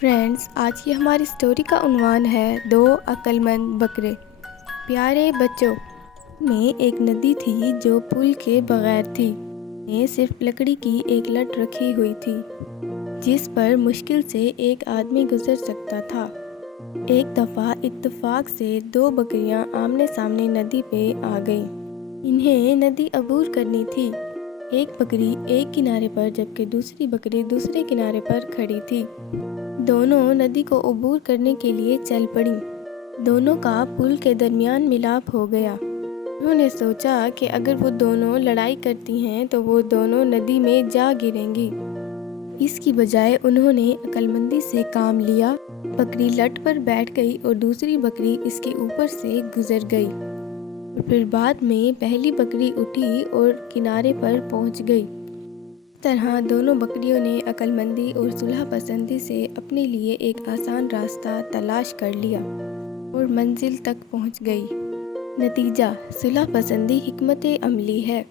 Friends, آج کی ہماری سٹوری کا عنوان ہے دو عقل مند بکرے۔ پیارے بچوں، میں ایک ندی تھی جو پل کے بغیر تھی۔ میں صرف لکڑی کی ایک لٹ رکھی ہوئی تھی جس پر مشکل سے ایک آدمی گزر سکتا تھا۔ ایک دفعہ اتفاق سے دو بکریاں آمنے سامنے ندی پہ آ گئیں۔ انہیں ندی عبور کرنی تھی۔ ایک بکری ایک کنارے پر جبکہ دوسری بکری دوسرے کنارے پر کھڑی تھی۔ دونوں ندی کو عبور کرنے کے لیے چل پڑیں۔ دونوں کا پل کے درمیان ملاپ ہو گیا۔ انہوں نے سوچا کہ اگر وہ دونوں لڑائی کرتی ہیں تو وہ دونوں ندی میں جا گریں گی۔ اس کی بجائے انہوں نے عقل مندی سے کام لیا۔ بکری لٹ پر بیٹھ گئی اور دوسری بکری اس کے اوپر سے گزر گئی۔ اور پھر بعد میں پہلی بکری اٹھی اور کنارے پر پہنچ گئی۔ اس طرح دونوں بکریوں نے عقل مندی اور صلح پسندی سے اپنے لیے ایک آسان راستہ تلاش کر لیا اور منزل تک پہنچ گئی۔ نتیجہ: صلح پسندی حکمت عملی ہے۔